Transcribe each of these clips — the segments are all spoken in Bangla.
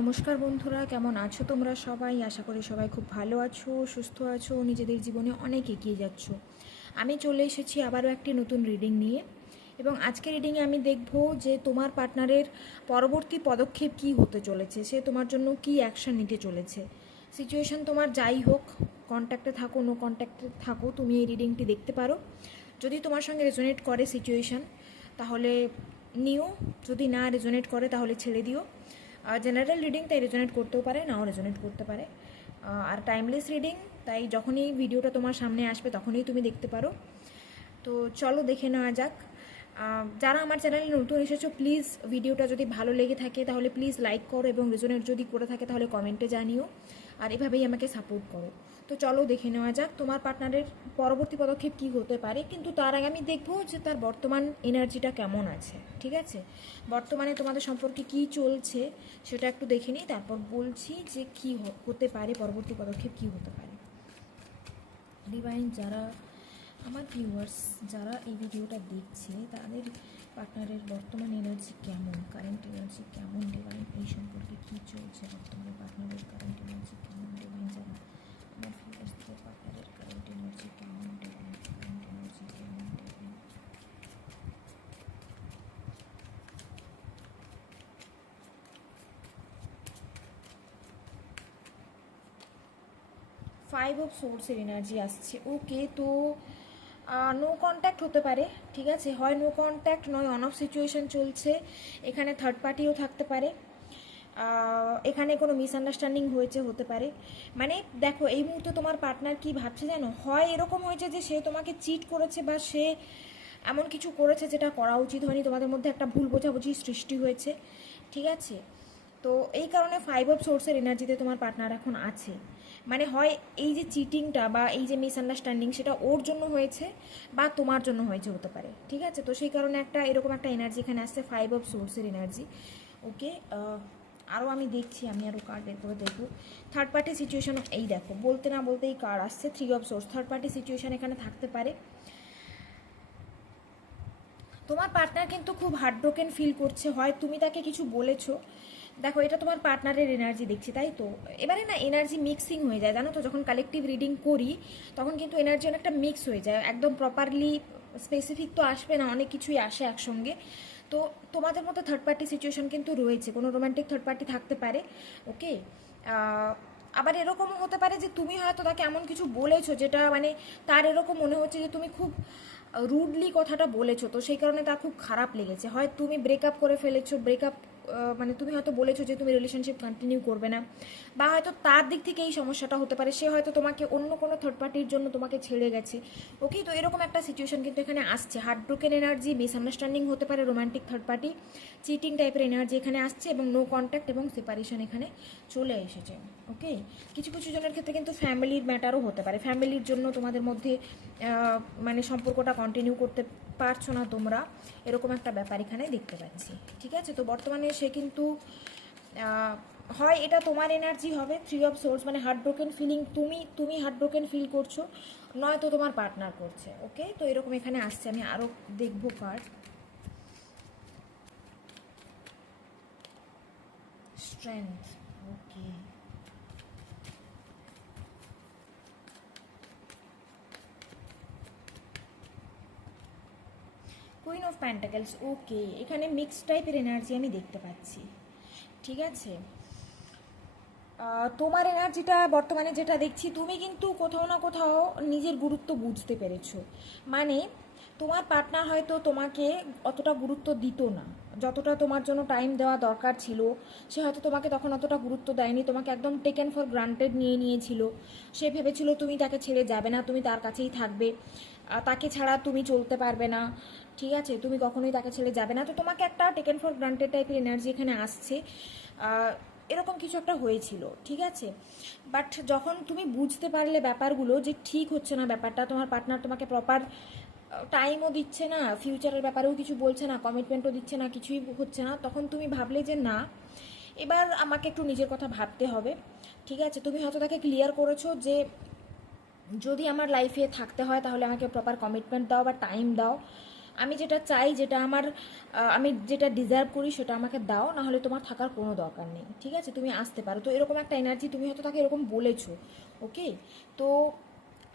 নমস্কার বন্ধুরা, কেমন আছো তোমরা সবাই? আশা করি সবাই খুব ভালো আছো, সুস্থ আছো, নিজেদের জীবনে অনেক এগিয়ে যাচ্ছ। আমি চলে এসেছি আবারও একটি নতুন রিডিং নিয়ে, এবং আজকের রিডিংয়ে আমি দেখব যে তোমার পার্টনারের পরবর্তী পদক্ষেপ কী হতে চলেছে, সে তোমার জন্য কী অ্যাকশন নিতে চলেছে। সিচুয়েশন তোমার যাই হোক, কন্ট্যাক্টে থাকো নো কন্ট্যাক্টে থাকো, তুমি এই রিডিংটি দেখতে পারো। যদি তোমার সঙ্গে রেজোনেট করে সিচুয়েশন তাহলে নিও, যদি না রেজোনেট করে তাহলে ছেড়ে দিও। জেনারেল রিডিং তাই রেজোনেট করতেও পারে, নাও রেজোনেট করতে পারে। আর টাইমলেস রিডিং, তাই যখনই ভিডিওটা তোমার সামনে আসবে তখনই তুমি দেখতে পারো। তো চলো দেখে নেওয়া যাক। যারা আমার চ্যানেলে নতুন এসেছো, প্লিজ ভিডিওটা যদি ভালো লেগে থাকে তাহলে প্লিজ লাইক করো, এবং রেজোনেট যদি করে থাকে তাহলে কমেন্টে জানিও, আর এভাবেই আমাকে সাপোর্ট করো। তো চলো দেখে নেওয়া যাক তোমার পার্টনারের পরবর্তী পদক্ষেপ কী হতে পারে। কিন্তু তার আগে আমি দেখবো যে তার বর্তমান এনার্জিটা কেমন আছে। ঠিক আছে, বর্তমানে তোমাদের সম্পর্কে কী চলছে সেটা একটু দেখে নিই, তারপর বলছি যে কী হতে পারে, পরবর্তী পদক্ষেপ কী হতে পারে। ডিভাইন, যারা আমার ভিউয়ার্স যারা এই ভিডিওটা দেখছে তাদের পার্টনারের বর্তমান এনার্জি কেমন, কারেন্ট এনার্জি কেমন, ডিভাইন এই সম্পর্কে কী চলছে, বর্তমানে পার্টনারের কারেন্ট এনার্জি কেমন, ডিভাইন যারা আমার ভিউয়ার্সদের পার্টনারের কারেন্ট এনার্জি কেমন, ডিভাইন কারেন্ট এনার্জি কেমন, ডিভাইন। ফাইভ অফ সোর্সের এনার্জি আসছে। ওকে, তো নো কন্ট্যাক্ট হতে পারে। ঠিক আছে, হয় নো কন্ট্যাক্ট, নয় অন অফ সিচুয়েশন চলছে। এখানে থার্ড পার্টিও থাকতে পারে, এখানে কোনো মিসআন্ডারস্ট্যান্ডিং হয়েছে, হতে পারে। মানে দেখো, এই মুহূর্তে তোমার পার্টনার কি ভাবছে জানো, হয় এরকম হয়েছে যে সে তোমাকে চিট করেছে, বা সে এমন কিছু করেছে যেটা করা উচিত হয়নি, তোমাদের মধ্যে একটা ভুল বোঝাবুঝি সৃষ্টি হয়েছে। ঠিক আছে, তো এই কারণে ফাইভ অফ সোর্সের এনার্জিতে তোমার পার্টনার এখন আছে। মানে হয় এই যে চিটিংটা বা এই যে মিসআন্ডারস্ট্যান্ডিং সেটা ওর জন্য হয়েছে, বা তোমার জন্য হয়েছে, হতে পারে। ঠিক আছে, তো সেই কারণে একটা এরকম একটা এনার্জি এখানে আসছে, ফাইভ অফ সোর্সের এনার্জি। ওকে, আরও আমি দেখছি, আমি আরও কার্ড বের করে দেখব। থার্ড পার্টি সিচুয়েশন, এই দেখো বলতে না বলতেই কার্ড আসছে, three of swords. Third party situation এখানে থাকতে পারে। তোমার পার্টনার কিন্তু খুব হার্টব্রোকেন ফিল করছে, হয় তুমি তাকে কিছু বলেছো। দেখো, এটা তোমার পার্টনারের এনার্জি দেখছি, তাই তো। এবারে না এনার্জি মিক্সিং হয়ে যায়, জানো তো, যখন কালেকটিভ রিডিং করি তখন কিন্তু এনার্জি অনেকটা মিক্স হয়ে যায়, একদম প্রপারলি স্পেসিফিক তো আসবে না, অনেক কিছুই আসে একসঙ্গে। তো তোমাদের মধ্যে থার্ড পার্টি সিচুয়েশন কিন্তু রয়েছে, কোনো রোমান্টিক থার্ড পার্টি থাকতে পারে। ওকে, আবার এরকমও হতে পারে যে তুমি হয়তো তাকে এমন কিছু বলেছো যেটা মানে তার এরকম মনে হচ্ছে যে তুমি খুব রুডলি কথাটা বলেছো, তো সেই কারণে তার খুব খারাপ লেগেছে। হয় তুমি ব্রেকআপ করে ফেলেছো, ব্রেকআপ মানে তুমি হয়তো বলেছো যে তুমি রিলেশনশিপ কন্টিনিউ করবে না, বা হয়তো তার দিক থেকে এই সমস্যাটা হতে পারে, সে হয়তো তোমাকে অন্য কোনো থার্ড পার্টির জন্য তোমাকে ছেড়ে গেছে। ওকে, তো এরকম একটা সিচুয়েশন কিন্তু এখানে আসছে, হার্ট ব্রোকেন এনার্জি, মিসআন্ডারস্ট্যান্ডিং হতে পারে, রোমান্টিক থার্ড পার্টি, চিটিং টাইপের এনার্জি এখানে আসছে, এবং নো কন্ট্যাক্ট এবং সেপারেশন এখানে চলে এসেছে। ওকে, কিছু কিছু জনের ক্ষেত্রে কিন্তু ফ্যামিলির ম্যাটারও হতে পারে, ফ্যামিলির জন্য তোমাদের মধ্যে মানে সম্পর্কটা কন্টিনিউ করতে পারছো না তোমরা, এরকম একটা ব্যাপার এখানে দেখতে পাচ্ছি। ঠিক আছে, তো বর্তমানে সে কিন্তু হয় এটা তোমার এনার্জি হবে, থ্রি অফ সোর্স, মানে হার্ট ব্রোকেন ফিলিং, তুমি হার্ট ব্রোকেন ফিল করছো, নয়তো তোমার পার্টনার করছে। ওকে, তো এরকম এখানে আসছে, আমি আরও দেখবো card. Strength, okay, queen of pentacles. Okay, এখানে মিক্স টাইপের এনার্জি আমি দেখতে পাচ্ছি। ঠিক আছে, তোমার এনার্জিটা বর্তমানে যেটা দেখছি, তুমি কিন্তু কোথাও না কোথাও নিজের গুরুত্ব বুঝতে পেরেছো। মানে তোমার পার্টনার হয়তো তোমাকে অতটা গুরুত্ব দিত না, যতটা তোমার জন্য টাইম দেওয়া দরকার ছিল সে হয়তো তোমাকে তখন অতটা গুরুত্ব দেয়নি, তোমাকে একদম টেকেন ফর গ্রান্টেড নিয়ে নিয়েছিল। সে ভেবেছিল তুমি তাকে ছেড়ে যাবে না, তুমি তার কাছেই থাকবে, তাকে ছাড়া তুমি চলতে পারবে না। ঠিক আছে, তুমি কখনোই তাকে ছেড়ে যাবে না, তো তোমাকে একটা টেকেন ফর গ্রান্টেড টাইপের এনার্জি এখানে আসছে। এরকম কিছু একটা হয়েছিল। ঠিক আছে, বাট যখন তুমি বুঝতে পারলে ব্যাপারগুলো যে ঠিক হচ্ছে না ব্যাপারটা, তোমার পার্টনার তোমাকে প্রপার টাইমও দিচ্ছে না, ফিউচারের ব্যাপারেও কিছু বলছে না, কমিটমেন্টও দিচ্ছে না, কিছুই হচ্ছে না, তখন তুমি ভাবলে যে না, এবার আমাকে একটু নিজের কথা ভাবতে হবে। ঠিক আছে, তুমি হয়তো তাকে ক্লিয়ার করেছো যে যদি আমার লাইফে থাকতে হয় তাহলে আমাকে প্রপার কমিটমেন্ট দাও বা টাইম দাও, আমি যেটা চাই, যেটা আমার আমি যেটা ডিজার্ভ করি সেটা আমাকে দাও, না হলে তোমার থাকার কোনো দরকার নেই, ঠিক আছে, তুমি আসতে পারো। তো এরকম একটা এনার্জি, তুমি হয়তো তাকে এরকম বলেছো। ওকে, তো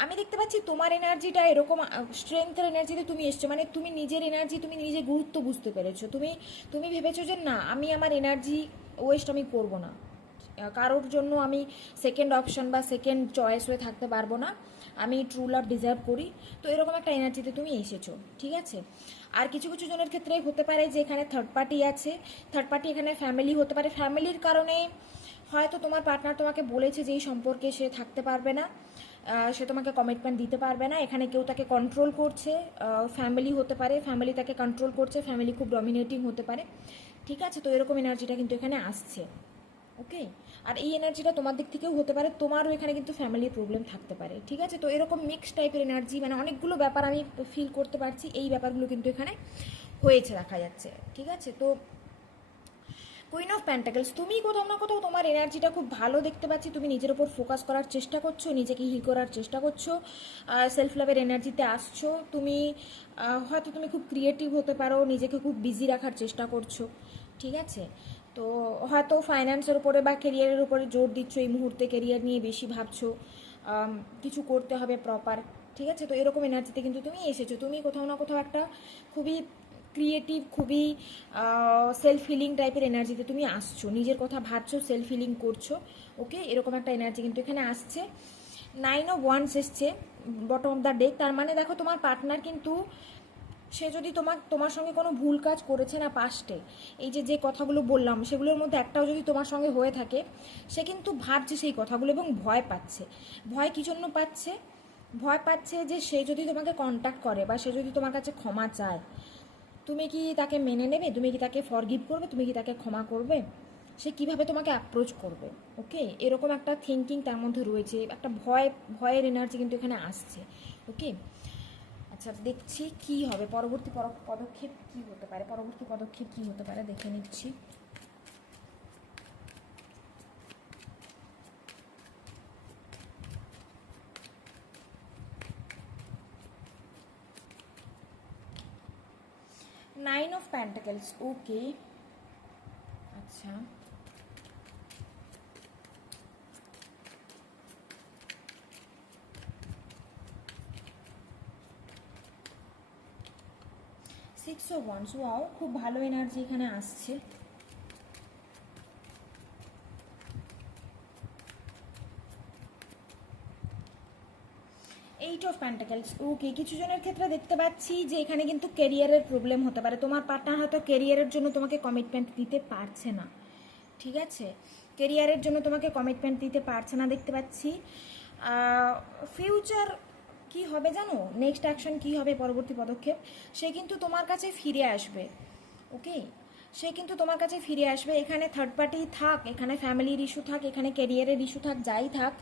আমি দেখতে পাচ্ছি তোমার এনার্জিটা এরকম স্ট্রেংথের এনার্জিতে তুমি এসছো, মানে তুমি নিজের এনার্জি, তুমি নিজের গুরুত্ব বুঝতে পেরেছো। তুমি তুমি ভেবেছো যে না, আমি আমার এনার্জি ওয়েস্ট আমি করবো না, কারোর জন্য আমি সেকেন্ড অপশন বা সেকেন্ড চয়েস হয়ে থাকতে পারবো না, আমি ট্রু লাভ ডিজার্ভ করি। তো এরকম একটা এনার্জিতে তুমি এসেছো, ঠিক আছে। আর কিছু কিছু জনের ক্ষেত্রে হতে পারে যে এখানে থার্ড পার্টি আছে, থার্ড পার্টি এখানে ফ্যামিলি হতে পারে, ফ্যামিলির কারণে হয়তো তোমার পার্টনার তোমাকে বলেছে যে এই সম্পর্কে সে থাকতে পারবে না, সে তোমাকে কমিটমেন্ট দিতে পারবে না, এখানে কেউ তাকে কন্ট্রোল করছে, ফ্যামিলি হতে পারে, ফ্যামিলি তাকে কন্ট্রোল করছে, ফ্যামিলি খুব ডমিনেটিং হতে পারে, ঠিক আছে। তো এরকম এনার্জিটা কিন্তু এখানে আসছে। ওকে, আর এই এনার্জিটা তোমার দিক থেকেও হতে পারে, তোমারও এখানে কিন্তু ফ্যামিলির প্রবলেম থাকতে পারে, ঠিক আছে। তো এরকম মিক্স টাইপের এনার্জি, মানে অনেকগুলো ব্যাপার আমি ফিল করতে পারছি, এই ব্যাপারগুলো কিন্তু এখানে হয়েছে দেখা যাচ্ছে, ঠিক আছে। তো কুইন অফ প্যান্টাকেলস, তুমি কোথাও না কোথাও তোমার এনার্জিটা খুব ভালো দেখতে পাচ্ছি, তুমি নিজের ওপর ফোকাস করার চেষ্টা করছো, নিজেকে হিল করার চেষ্টা করছো, সেলফ লাভের এনার্জিতে আসছো তুমি। হয়তো তুমি খুব ক্রিয়েটিভ হতে পারো, নিজেকে খুব বিজি রাখার চেষ্টা করছো, ঠিক আছে। তো হয়তো ফাইন্যান্সের উপরে বা কেরিয়ারের উপরে জোর দিচ্ছ এই মুহূর্তে, কেরিয়ার নিয়ে বেশি ভাবছো, কিছু করতে হবে প্রপার, ঠিক আছে। তো এরকম এনার্জিতে কিন্তু তুমি এসেছো, তুমি কোথাও না কোথাও একটা খুবই ক্রিয়েটিভ, খুবই সেলফ হিলিং টাইপের এনার্জিতে তুমি আসছো, নিজের কথা ভাবছো, সেলফ হিলিং করছো। ওকে, এরকম একটা এনার্জি কিন্তু এখানে আসছে। 9 অফ ওয়ান্স এসছে বটম অফ দ্য ডেক, তার মানে দেখো তোমার পার্টনার কিন্তু সে যদি তোমার সঙ্গে কোনো ভুল কাজ করেছে না পাস্টে, এই যে যে কথাগুলো বললাম সেগুলোর মধ্যে একটাও যদি তোমার সঙ্গে হয়ে থাকে, সে কিন্তু ভাবছে সেই কথাগুলো এবং ভয় পাচ্ছে। ভয় কী জন্য পাচ্ছে? ভয় পাচ্ছে যে সে যদি তোমাকে কন্ট্যাক্ট করে বা সে যদি তোমার কাছে ক্ষমা চায়, তুমি কি তাকে মেনে নেবে? তুমি কি তাকে ফরগিভ করবে? তুমি কি তাকে ক্ষমা করবে? সে কিভাবে তোমাকে অ্যাপ্রোচ করবে? ওকে, এরকম একটা থিঙ্কিং তার মধ্যে রয়েছে, একটা ভয়ের এনার্জি কিন্তু এখানে আসছে। ওকে, আচ্ছা দেখছি কি হবে পরবর্তী পদক্ষেপ কি হতে পারে, পরবর্তী পদক্ষেপ কি হতে পারে দেখে নিচ্ছি। নাইন অফ প্যান্টাকেলস, ওকে, আচ্ছা। সিক্স অফ ওয়ান্স, ওয়াও, খুব ভালো এনার্জি এখানে আসছে। এইট অফ প্যান্টাকেলস, ওকে, কিছু জনের ক্ষেত্রে দেখতে পাচ্ছি যে এখানে কিন্তু কেরিয়ারের প্রবলেম হতে পারে, তোমার পার্টনার হয়তো কেরিয়ারের জন্য তোমাকে কমিটমেন্ট দিতে পারছে না, ঠিক আছে, কেরিয়ারের জন্য তোমাকে কমিটমেন্ট দিতে পারছে না দেখতে পাচ্ছি। ফিউচার কি হবে জানো, নেক্সট অ্যাকশন কি হবে, পরবর্তী পদক্ষেপ, সে কিন্তু তোমার কাছে ফিরে আসবে। ওকে, সে কিন্তু তোমার কাছে ফিরে আসবে, এখানে থার্ড পার্টি থাক, এখানে ফ্যামিলির ইস্যু থাক, এখানে কেরিয়ারের ইস্যু থাক, যাই থাক,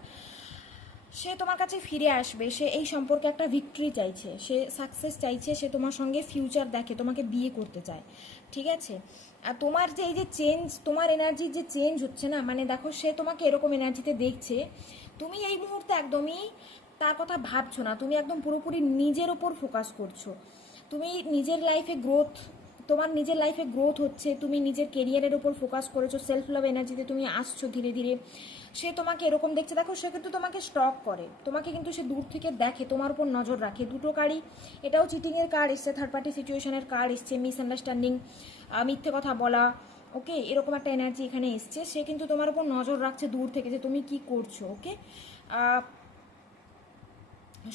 সে তোমার কাছে ফিরে আসবে, সে এই সম্পর্কে একটা ভিক্টরি চাইছে, সে সাকসেস চাইছে, সে তোমার সঙ্গে ফিউচার দেখে, তোমাকে বিয়ে করতে চায়, ঠিক আছে। আর তোমার যে এই যে চেঞ্জ, তোমার এনার্জির যে চেঞ্জ হচ্ছে না, মানে দেখো সে তোমাকে এরকম এনার্জিতে দেখছে, তুমি এই মুহূর্তে একদমই তার কথা ভাবছো না, তুমি একদম পুরোপুরি নিজের ওপর ফোকাস করছো, তুমি নিজের লাইফে গ্রোথ, তোমার নিজের লাইফে গ্রোথ হচ্ছে, তুমি নিজের কেরিয়ারের ওপর ফোকাস করেছো, সেলফ লাভ এনার্জিতে তুমি আসছো ধীরে ধীরে। সে তোমাকে এরকম দেখছে, দেখো সে কিন্তু তোমাকে স্টক করে, তোমাকে কিন্তু সে দূর থেকে দেখে, তোমার উপর নজর রাখে, দুটো কার্ডই, এটাও চিটিংয়ের কার্ড এসছে, থার্ড পার্টি সিচুয়েশনের কার্ড এসছে, মিসআন্ডারস্ট্যান্ডিং, মিথ্যে কথা বলা, ওকে, এরকম একটা এনার্জি এখানে এসছে, সে কিন্তু তোমার উপর নজর রাখছে দূর থেকে যে তুমি কি করছো। ওকে,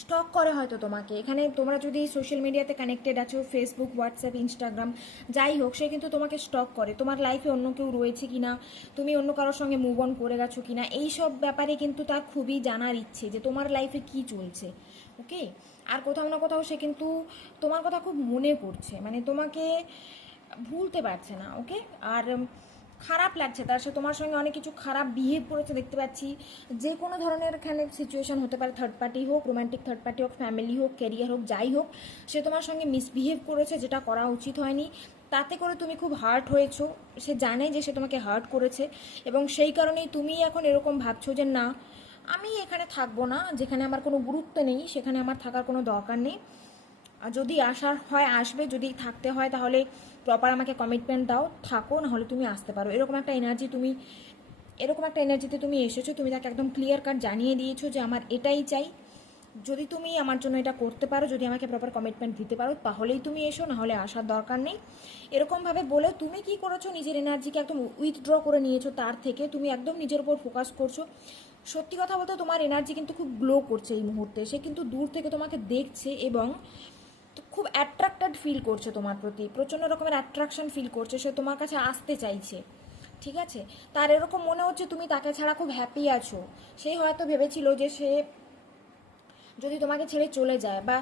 স্টক করে হয়তো তোমাকে, এখানে তোমরা যদি সোশ্যাল মিডিয়াতে কানেক্টেড আছো, ফেসবুক, হোয়াটসঅ্যাপ, ইনস্টাগ্রাম, যাই হোক, সে কিন্তু তোমাকে স্টক করে, তোমার লাইফে অন্য কেউ রয়েছে কিনা, তুমি অন্য কারোর সঙ্গে মুভ অন করে গেছো কিনা, এই সব ব্যাপারে কিন্তু তার খুবই জানার ইচ্ছে যে তোমার লাইফে কি চলছে। ওকে, আর কোথাও না কোথাও সে কিন্তু তোমার কথা খুব মনে করছে, মানে তোমাকে ভুলতে পারছে না। ওকে, আর খারাপ লাগছে তার, সে তোমার সঙ্গে অনেক কিছু খারাপ বিহেভ করেছে দেখতে পাচ্ছি, যে কোনো ধরনের এখানে সিচুয়েশন হতে পারে, থার্ড পার্টি হোক, রোম্যান্টিক থার্ড পার্টি হোক, ফ্যামিলি হোক, ক্যারিয়ার হোক, যাই হোক, সে তোমার সঙ্গে মিসবিহেভ করেছে, যেটা করা উচিত হয়নি, তাতে করে তুমি খুব হার্ট হয়েছো, সে জানে যে সে তোমাকে হার্ট করেছে, এবং সেই কারণেই তুমি এখন এরকম ভাবছো যে না, আমি এখানে থাকবো না, যেখানে আমার কোনো গুরুত্ব নেই সেখানে আমার থাকার কোনো দরকার নেই, আর যদি আসার হয় আসবে, যদি থাকতে হয় তাহলে প্রপার আমাকে কমিটমেন্ট দাও, থাকো, নাহলে তুমি আসতে পারো। এরকম একটা এনার্জিতে তুমি এসেছো, তুমি তাকে একদম ক্লিয়ার কাট জানিয়ে দিয়েছো যে আমার এটাই চাই, যদি তুমি আমার জন্য এটা করতে পারো, যদি আমাকে প্রপার কমিটমেন্ট দিতে পারো তাহলেই তুমি এসো, নাহলে আসার দরকার নেই। এরকমভাবে বলে তুমি কি করেছো, নিজের এনার্জিকে একদম উইথড্র করে নিয়েছো, তার থেকে তুমি একদম নিজের উপর ফোকাস করছো। সত্যি কথা বলতে তোমার এনার্জি কিন্তু খুব গ্লো করছে এই মুহূর্তে, সে কিন্তু দূর থেকে তোমাকে দেখছে এবং খুব অ্যাট্রাক্টেড ফিল করছে তোমার প্রতি, প্রচণ্ড রকমের অ্যাট্রাকশন ফিল করছে, সে তোমার কাছে আসতে চাইছে। ঠিক আছে, তার এরকম মনে হচ্ছে তুমি তাকে ছাড়া খুব হ্যাপি আছো। সেই হয়তো ভেবেছিল যে সে যদি তোমাকে ছেড়ে চলে যায় বা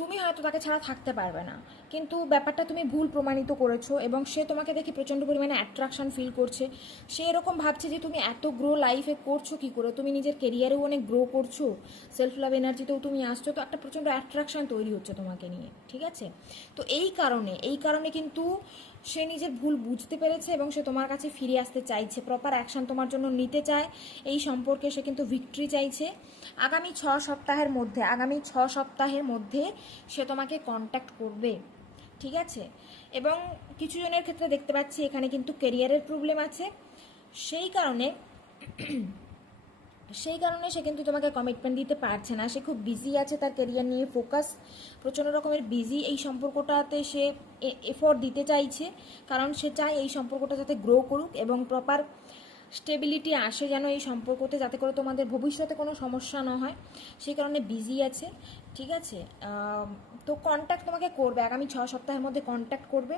তুমি হয়তো তাকে ছাড়া থাকতে পারবে না, কিন্তু ব্যাপারটা তুমি ভুল প্রমাণিত করেছো এবং সে তোমাকে দেখে প্রচণ্ড পরিমাণে অ্যাট্রাকশন ফিল করছে। সে এরকম ভাবছে যে তুমি এত গ্রো লাইফে করছো কী করে, তুমি নিজের কেরিয়ারেও অনেক গ্রো করছো, সেলফ লাভ এনার্জিতেও তুমি আসছো, তো একটা প্রচণ্ড অ্যাট্রাকশন তৈরি হচ্ছে তোমাকে নিয়ে। ঠিক আছে, তো এই কারণে কিন্তু সে নিজের ভুল বুঝতে পেরেছে এবং সে তোমার কাছে ফিরে আসতে চাইছে, প্রপার অ্যাকশন তোমার জন্য নিতে চায় এই সম্পর্কে, সে কিন্তু ভিক্টরি চাইছে। আগামী 6 সপ্তাহের মধ্যে সে তোমাকে কন্ট্যাক্ট করবে। ঠিক আছে, এবং কিছু জনের ক্ষেত্রে দেখতে পাচ্ছি এখানে কিন্তু কেরিয়ারের প্রবলেম আছে, সেই কারণে সে কিন্তু তোমাকে কমিটমেন্ট দিতে পারছে না, সে খুব বিজি আছে, তার কেরিয়ার নিয়ে ফোকাস, প্রচণ্ড রকমের বিজি। এই সম্পর্কটাতে সে এফোর্ট দিতে চাইছে, কারণ সে চায় এই সম্পর্কটা যাতে গ্রো করুক এবং প্রপার স্টেবিলিটি আসে যেন এই সম্পর্কতে, যাতে করে তোমাদের ভবিষ্যতে কোনো সমস্যা না হয়, সেই কারণে বিজি আছে। ঠিক আছে, তো কন্ট্যাক্ট তোমাকে করবে, আগামী 6 সপ্তাহের মধ্যে কন্ট্যাক্ট করবে।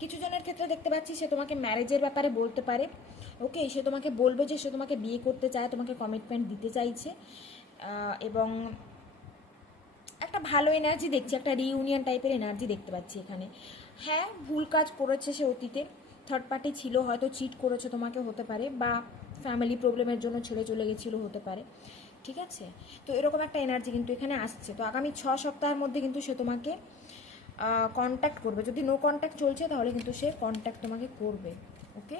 কিছু জনের ক্ষেত্রে দেখতে পাচ্ছি সে তোমাকে ম্যারেজের ব্যাপারে বলতে পারে। ওকে, সে তোমাকে বলবে যে সে তোমাকে বিয়ে করতে চায়, তোমাকে কমিটমেন্ট দিতে চাইছে, এবং একটা ভালো এনার্জি দেখছি, একটা রিইউনিয়ন টাইপের এনার্জি দেখতে পাচ্ছি এখানে। হ্যাঁ, ভুল কাজ করেছে সে অতীতে, থার্ড পার্টি ছিল, হয়তো চিট করেছে তোমাকে হতে পারে, বা ফ্যামিলি প্রবলেমের জন্য ছেড়ে চলে গেছিলো হতে পারে। ঠিক আছে, তো এরকম একটা এনার্জি কিন্তু এখানে আসছে। তো আগামী 6 সপ্তাহের মধ্যে কিন্তু সে তোমাকে কন্ট্যাক্ট করবে, যদি নো কন্ট্যাক্ট চলছে তাহলে কিন্তু সে কন্ট্যাক্ট তোমাকে করবে। ওকে,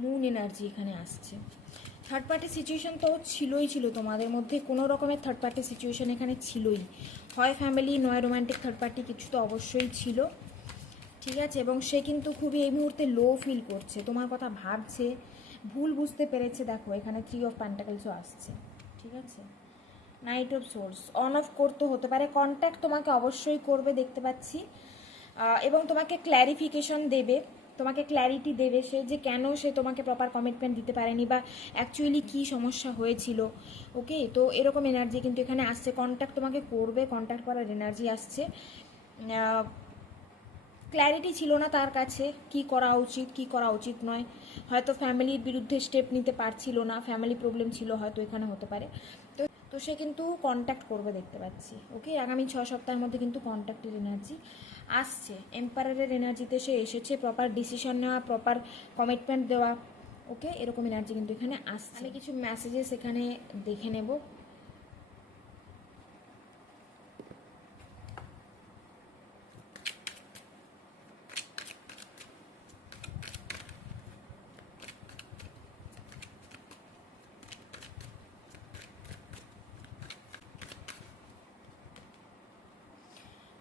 মুন এনার্জি এখানে আসছে। থার্ড পার্টি সিচুয়েশন তো ছিল তোমাদের মধ্যে, কোনো রকমের থার্ড পার্টি সিচুয়েশন এখানে ছিলই, হয় ফ্যামিলি নয় রোম্যান্টিক থার্ড পার্টি, কিছু তো অবশ্যই ছিল। ঠিক আছে, এবং সে কিন্তু খুবই এই মুহূর্তে লো ফিল করছে, তোমার কথা ভাবছে, ভুল বুঝতে পেরেছে। দেখো এখানে 3 অফ পেন্টাকলসও আসছে। ঠিক আছে, night of swords on of করতে হতে পারে, কন্ট্যাক্ট তোমাকে অবশ্যই করবে দেখতে পাচ্ছি, এবং তোমাকে ক্ল্যারিফিকেশন দেবে, তোমাকে ক্ল্যারিটি দেবে সে, যে কেন সে তোমাকে প্রপার কমিটমেন্ট দিতে পারেনি বা অ্যাকচুয়ালি কী সমস্যা হয়েছিল। ওকে, তো এরকম এনার্জি কিন্তু এখানে আসছে, কন্ট্যাক্ট তোমাকে করবে, কন্ট্যাক্ট করার এনার্জি আসছে। ক্ল্যারিটি ছিল না তার কাছে, কি করা উচিত কি করা উচিত নয়, হয়তো ফ্যামিলির বিরুদ্ধে স্টেপ নিতে পারছিল না, ফ্যামিলি প্রবলেম ছিল হয়তো এখানে হতে পারে। তো তো সে কিন্তু কন্ট্যাক্ট করবে দেখতে পাচ্ছি। ওকে, আগামী 6 সপ্তাহের মধ্যে কিন্তু কন্ট্যাক্টের এনার্জি আসছে, এম্পায়ারের এনার্জিতে সে এসেছে, প্রপার ডিসিশন নেওয়া, প্রপার কমিটমেন্ট দেওয়া। ওকে, এরকম এনার্জি কিন্তু এখানে আসছে। আমি কিছু মেসেজেস এখানে দেখে নেব।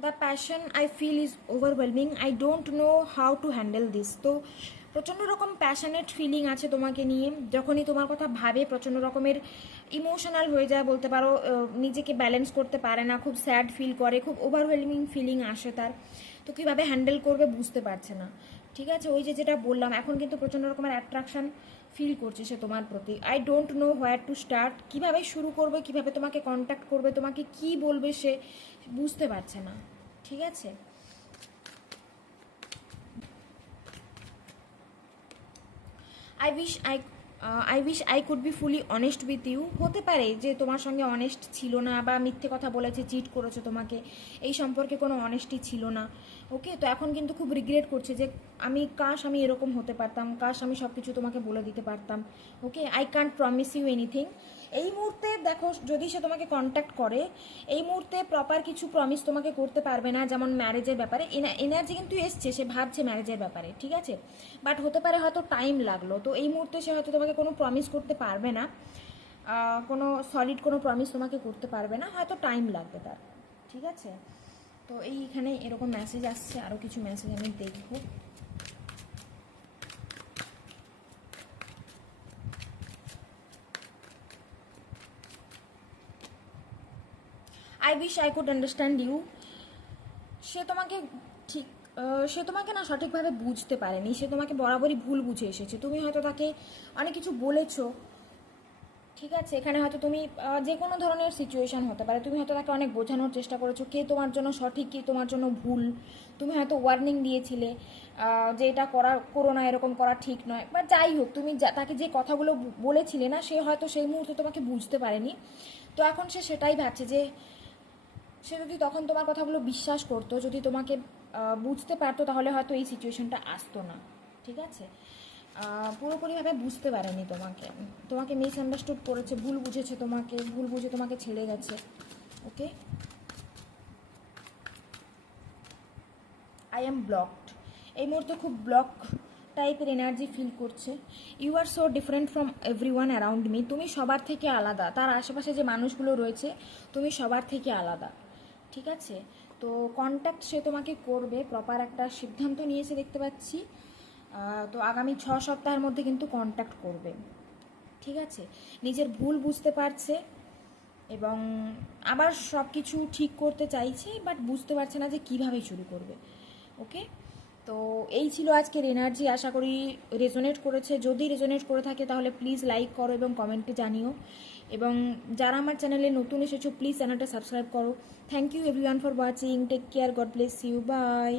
The passion I feel is overwhelming, I don't know how to handle this. তো প্রচণ্ড রকম প্যাশনেট ফিলিং আছে তোমাকে নিয়ে, যখনই তোমার কথা ভাবে প্রচণ্ড রকমের ইমোশনাল হয়ে যায় বলতে পারো, নিজেকে ব্যালেন্স করতে পারে না, খুব স্যাড ফিল করে, খুব ওভারওয়েলমিং ফিলিং আসে তার, তো কীভাবে হ্যান্ডেল করবে বুঝতে পারছে না। ঠিক আছে, ওই যে যেটা বললাম, এখন কিন্তু প্রচণ্ড রকমের অ্যাট্রাকশন ফিল করছে সে তোমার প্রতি। I don't know where to start, কীভাবে শুরু করবে, কীভাবে তোমাকে কন্ট্যাক্ট করবে, তোমাকে কি বলবে সে বুঝতে পারছে না। ঠিক আছে, I wish I could be fully honest with you. হতে পারে যে তোমার সঙ্গে অনেস্ট ছিল না, বা মিথ্যে কথা বলেছে, চিট করেছে তোমাকে, এই সম্পর্কে কোনো অনেস্টি ছিল না। ওকে, তো এখন কিন্তু খুব রিগ্রেট করছে যে আমি এরকম হতে পারতাম, কাশ আমি সব কিছু তোমাকে বলে দিতে পারতাম। Okay, I can't promise you anything. এই মুহূর্তে দেখো, যদি সে তোমাকে কন্ট্যাক্ট করে, এই মুহূর্তে প্রপার কিছু প্রমিস তোমাকে করতে পারবে না, যেমন ম্যারেজের ব্যাপারে এনার্জি কিন্তু এসছে, সে ভাবছে ম্যারেজের ব্যাপারে। ঠিক আছে, বাট হতে পারে হয়তো টাইম লাগলো, তো এই মুহূর্তে সে হয়তো তোমাকে কোনো প্রমিস করতে পারবে না। কোনো সলিড কোনো প্রমিস তোমাকে করতে পারবে না, হয়তো টাইম লাগবে তার। ঠিক আছে, তো এইখানে এরকম মেসেজ আসছে, আরও কিছু মেসেজ আমি দেখব। I wish I could understand you. সে তোমাকে ঠিক সে তোমাকে না সঠিকভাবে বুঝতে পারেনি, সে তোমাকে বরাবরই ভুল বুঝে এসেছে। তুমি হয়তো তাকে অনেক কিছু বলেছো, ঠিক আছে, এখানে হয়তো তুমি যে কোনো ধরনের সিচুয়েশান হতে পারে, তুমি হয়তো তাকে অনেক বোঝানোর চেষ্টা করেছো কে তোমার জন্য সঠিক কে তোমার জন্য ভুল। তুমি হয়তো ওয়ার্নিং দিয়েছিলে যে এটা করো না, এরকম করা ঠিক নয়, বা যাই হোক তুমি তাকে যে কথাগুলো বলেছিলে না, সে হয়তো সেই মুহূর্তে তোমাকে বুঝতে পারেনি। তো এখন সে সেটাই ভাবছে যে সে যদি তখন তোমার কথাগুলো বিশ্বাস করতো, যদি তোমাকে বুঝতে পারতো, তাহলে হয়তো এই সিচুয়েশনটা আসতো না। ঠিক আছে, পুরোপুরিভাবে বুঝতে পারেনি তোমাকে, তোমাকে মিসআন্ডারস্টুড করেছে, ভুল বুঝেছে তোমাকে, ভুল বুঝে তোমাকে ছেড়ে গেছে। Okay, I am blocked. এই মুহূর্তে খুব ব্লক টাইপের এনার্জি ফিল করছে। You are so different from everyone around me. তুমি সবার থেকে আলাদা, তার আশেপাশে যে মানুষগুলো রয়েছে তুমি সবার থেকে আলাদা। ঠিক আছে, তো কন্ট্যাক্ট সে তোমাকে করবে, প্রপার একটা সিদ্ধান্ত নিয়েছে দেখতে পাচ্ছি। তো আগামী 6 সপ্তাহের মধ্যে কিন্তু কন্ট্যাক্ট করবে। ঠিক আছে, নিজের ভুল বুঝতে পারছে এবং আবার সব কিছু ঠিক করতে চাইছে, বাট বুঝতে পারছে না যে কীভাবে শুরু করবে। ওকে, তো এই ছিল আজকের এনার্জি। আশা করি রেজোনেট করেছে। যদি রেজোনেট করে থাকে তাহলে প্লিজ লাইক করো এবং কমেন্টে জানিও। এবং যারা আমার চ্যানেলে নতুন এসেছো প্লিজ চ্যানেলটা সাবস্ক্রাইব করো। Thank you everyone for watching. Take care, God bless you, by.